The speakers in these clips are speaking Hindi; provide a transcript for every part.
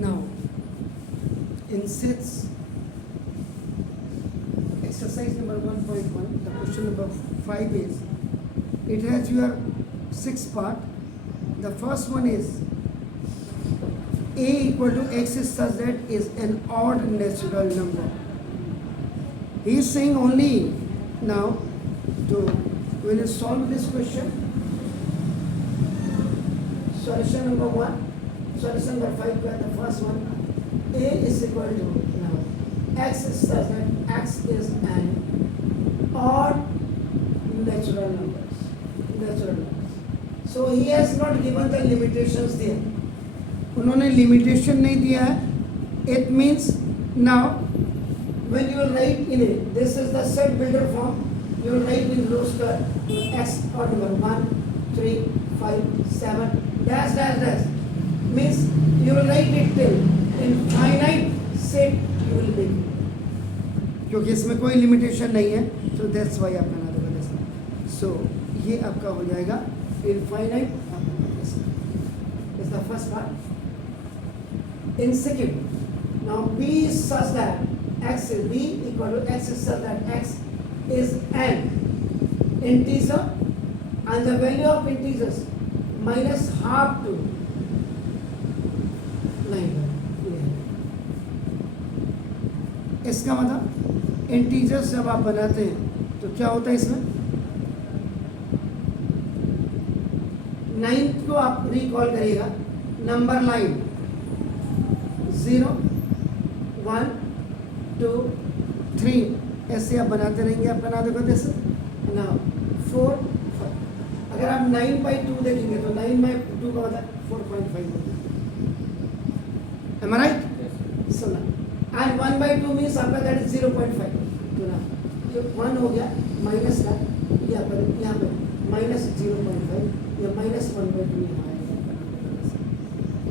Now, in sets, exercise number 1.1, the question number 5 is, it has your 6 part. The first one is, a equal to x is such that is an odd natural number. He is saying only now, when you solve this question, solution number 1, solution number 5, the first one, a is equal to, now, x is such that x is an odd natural numbers. So he has not given the limitations there. उन्होंने लिमिटेशन नहीं दिया है. It means now when you write in it, this is the set builder form. You write in roster x or number 1, 3, 5, 7 dash dash dash means you will write it till infinite set you will make. क्योंकि इसमें कोई लिमिटेशन नहीं है, so that's why आप बना दोगे this. So ये आपका हो जाएगा infinite. Is the first part. In second, now b is such that x is b equal to x is such that x is an integer and the value of integers minus half to 9. इसका मतलब इंटीजर्स जब आप बनाते हैं तो क्या होता है इसमें 9 को आप रिकॉल करिएगा नंबर लाइन 0 1 2 3 ऐसे आप बनाते रहेंगे. आप बना दोगे जैसे ना 4 5. अगर आप 9/2 देखेंगे तो 9/2 का मतलब 4.5 होगा. Am I right? So now, and 1/2 means आपका that is 0.5. तो ना जो 1 हो गया माइनस का यहाँ पर माइनस 0.5 या माइनस 1/2 यहाँ आएगा.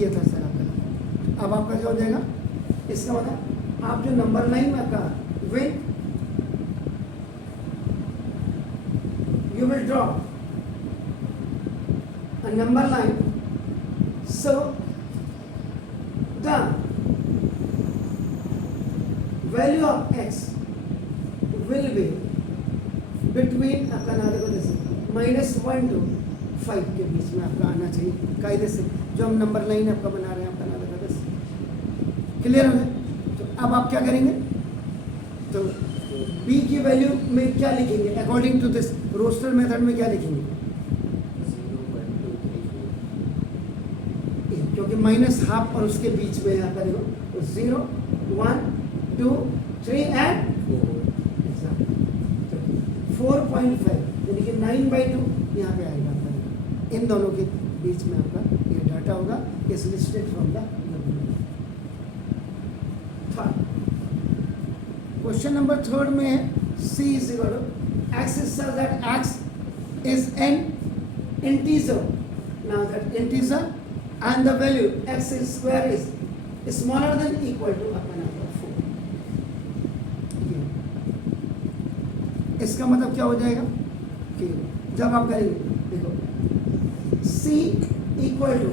ये था सर आपका. अब आपका क्या हो जाएगा इसका मतलब आप जो नंबर लाइन में आपका with you will draw a number line. So the value of x will be between आपका ना देखो जैसे -1 to 5 के बीच में आपका आना चाहिए कायदे से. जो हम नंबर लाइन आपका बना रहे हैं आपका ना देखो जैसे क्लियर हो गया. तो अब आप क्या करेंगे तो b की वैल्यू में क्या लिखेंगे according to this roster method में क्या लिखेंगे क्योंकि माइनस हाफ और उसके बीच में यहाँ पर देखो 0 1 2 3 एंड 4.5 यानी कि 9/2 यहाँ पे आएगा आपका. इन दोनों के बीच में आपका ये डाटा होगा. इस listed from the third. Question number 3 में है c is equal to x is such that x is an integer. Now that integer and the value x square is smaller than equal to अपना नंबर 4. इसका मतलब क्या हो जाएगा कि जब आप करेंगे देखो c equal to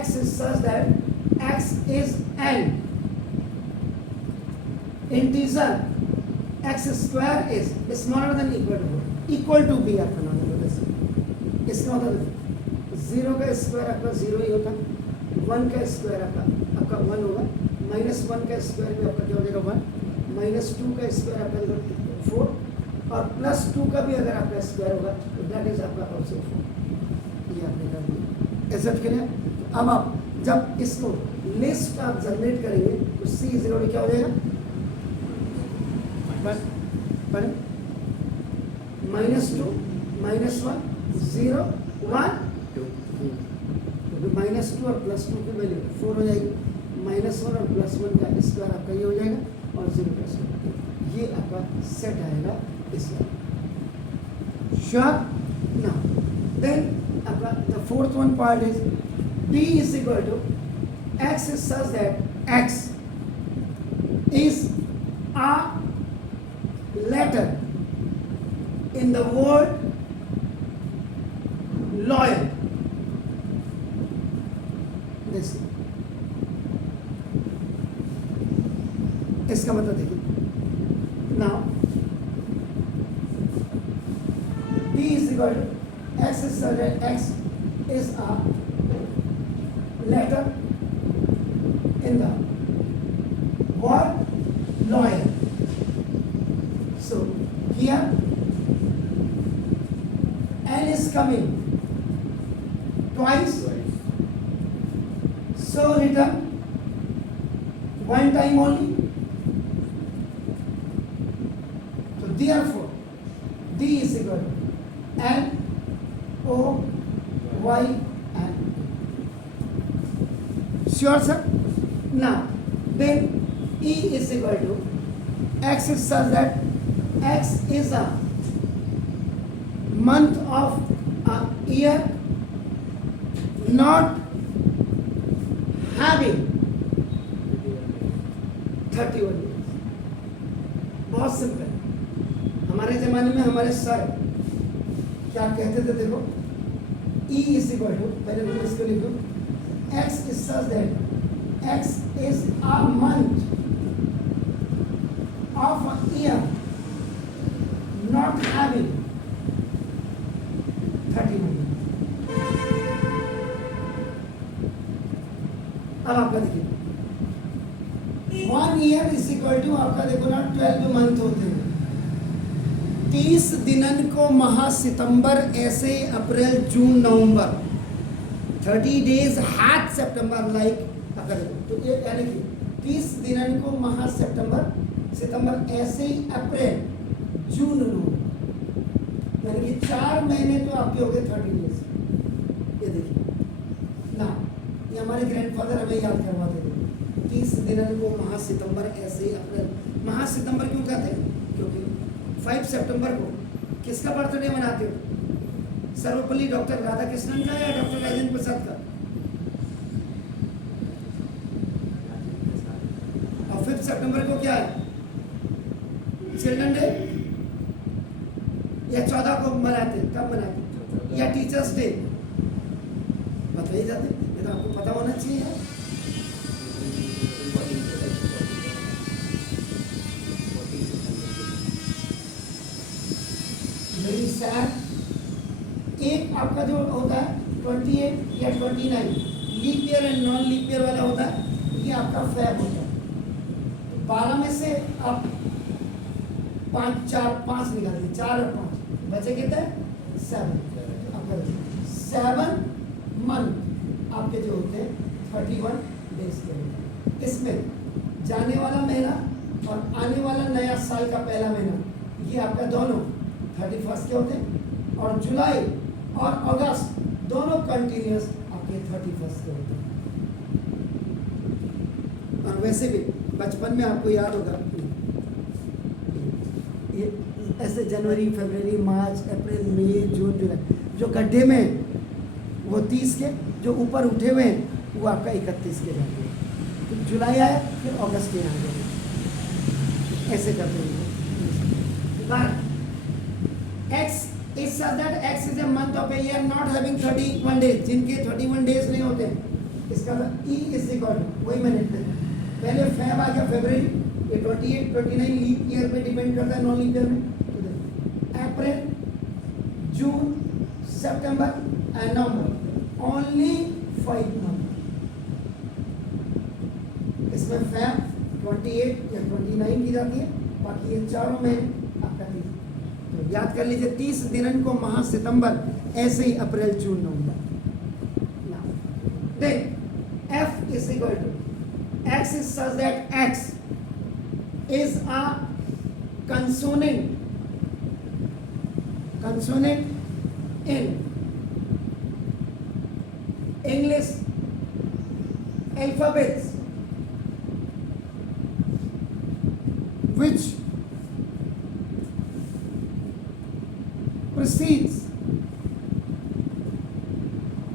x is such that x is an integer x square is smaller than equal to b आपका नाम है. इसका मतलब 0 का स्क्वायर आपका 0 ही होता, 1 का स्क्वायर आपका 1 होगा, -1 का स्क्वायर भी आपका क्या हो जाएगा 1, -2 का स्क्वायर आपका 4 और +2 का भी अगर आपका स्क्वायर होगा तो दैट इज आपका ऑल्सो 4. ये आपने कर दिया. ऐसा क्लियर. अब आप जब इसको लिस्ट आप जनरेट करेंगे तो c 0 क्या हो जाएगा -2 -1 0 1 2 -2 और +2 की वैल्यू 4 हो जाएगी. -1 और +1 का स्क्वायर आपका ये हो जाएगा और 0 का स्क्वायर ये आपका सेट आएगा इसका. श्योर. नाउ देन आपका the fourth one part is b is equal to x is such that x is a letter in the word loyal. This इसका मतलब देखिए now D is equal to X is such that X is a letter in the word lawyer. So here N is coming twice, so written one time only. So therefore D is equal to N O Y N. Sure, sir? Now then E is equal to X is such that X is a month of a year not having 31 days. बहुत सिंपल. हमारे जमाने में हमारे सर क्या कहते थे देखो, E is equal to, पहले मैं इसको लिखूं, X is such that X is a month of a year not having 31. अब आपका देखिए 1 year is equal to आपका देखो ना 12 मंथ होते हैं. 30 दिनन को माह सितंबर, ऐसे अप्रैल जून नवंबर, 30 days हैड सितंबर लाइक आपका देखो. तो ये यानी कि 30 दिनन को माह सितंबर ऐसे ही अप्रैल जून नवंबर, यानी कि 4 महीने तो आपके हो गए 30 days. ये देखिए ना, ये हमारे ग्रैंडफादर हमें याद करवाते थे. 30 दिनन को माह सितंबर ऐसे ही अप्रैल. माह सितंबर क्यों कहते हैं? क्योंकि 5 सितंबर को किसका बर्थडे मनाते हो? सर्वपल्ली डॉक्टर राधाकृष्णन का या डॉक्टर राजेंद्र प्रसाद का? और 5 सितंबर को क्या है? चिल्ड्रन डे या 14 को मनाते हैं? कब मनाते हैं? या टीचर्स डे? बताइए जाते, ये तो आपको पता होना चाहिए यार. Very sad. एक आपका जो होता है 28 या 29 leap year and non leap year वाला होता है, ये आपका फैब होता है. तो 12 में से आप 5 निकाल दिए, 4 और 5 बचे कितने? 7. आपका 7 मंथ आपके जो होते हैं 31 डेज के होते हैं. इसमें जाने वाला महीना और आने वाला नया साल का पहला महीना, ये आपका दोनों 31 के होते हैं. और जुलाई और अगस्त दोनों कंटिन्यूस आपके 31 के होते हैं. और वैसे भी बचपन में आपको याद होगा, ये ऐसे जनवरी, फरवरी, मार्च, अप्रैल, मई, जून, जुलाई, जो गड्ढे में वो 30 के, जो ऊपर उठे हुए हैं वो आपका 31 के जाते हैं. तो जुलाई आया, फिर अगस्त के यहाँ गए, ऐसे करते हैं. X is such that X is a month of a year not having 31 days, जिनके 31 days नहीं होते हैं. इसका E is equal to, वही मैंने पहले फैब आ गया, फरवरी, ये 28, 29 लीप ईयर पे डिपेंड करता है, नॉन लीप ईयर में. अप्रैल, जून, सितंबर एंड नवंबर, ओनली 5 मंथ. इसमें फैब 28 या 29 की जाती है, बाकी ये चारों महीने आपका 30. तो याद कर लीजिए 30 दिनन को माह सितंबर, ऐसे ही अप्रैल जून नवंबर. Then F is equal to X is such that X is a consonant in English alphabets which precedes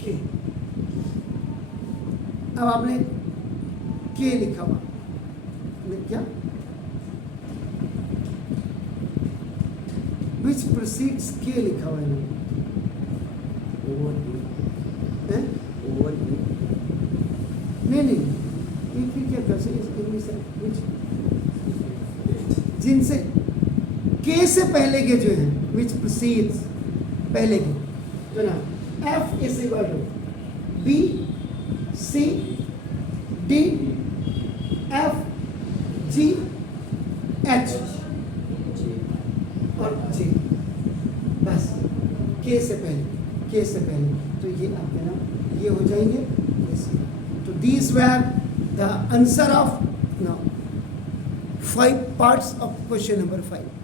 K. अब आपने K लिखा हुआ, क्या? Which precedes K लिखा हुआ है. नहीं, फिर क्या कर सकते जिनसे के से पहले के जो है विच प्रोसीड्स पहले के तो ना F is equal to B C D F G H और जी, बस के से पहले तो ये आपके ना ये हो जाएंगे तो these were the answer of now 5 parts of question number 5.